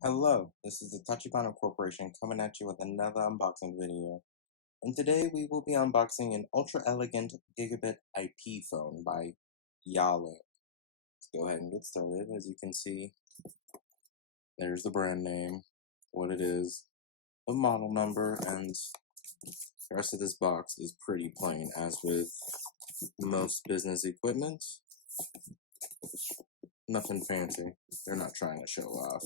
Hello, this is the Tachibana Corporation coming at you with another unboxing video. And today we will be unboxing an ultra elegant gigabit IP phone by Yealink. Let's go ahead and get started. As you can see, there's the brand name, what it is, the model number, and the rest of this box is pretty plain, as with most business equipment. Nothing fancy. They're not trying to show off.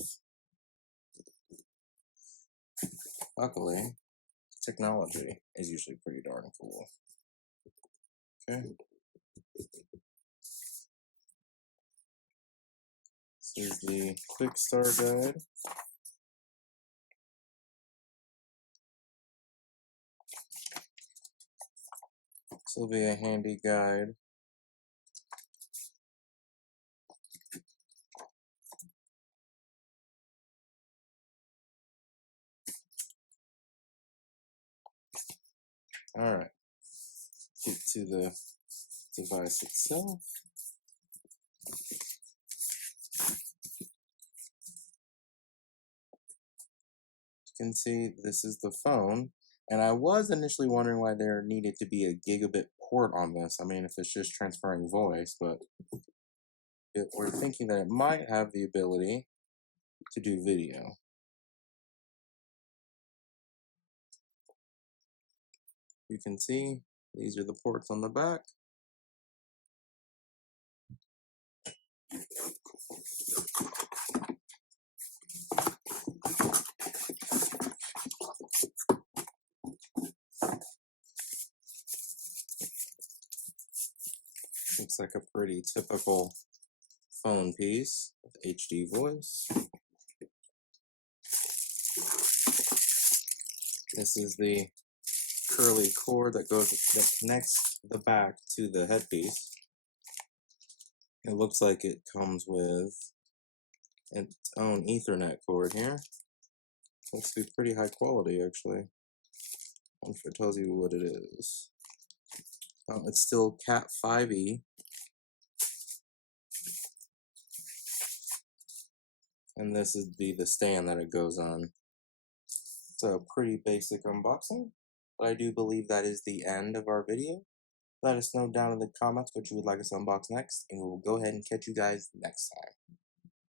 Luckily, technology is usually pretty darn cool. Okay. This is the quick start guide. This will be a handy guide. Alright, get to the device itself. You can see this is the phone, and I was initially wondering why there needed to be a gigabit port on this. I mean, if it's just transferring voice, but we're thinking that it might have the ability to do video. You can see these are the ports on the back. Looks like a pretty typical phone piece with HD voice. This is the curly cord that connects the back to the headpiece. It looks like it comes with its own Ethernet cord here. Looks to be pretty high quality, actually. I wonder if it tells you what it is. It's still Cat 5e. And this is the stand that it goes on. It's a pretty basic unboxing, but I do believe that is the end of our video. Let us know down in the comments what you would like us to unbox next, and we will go ahead and catch you guys next time.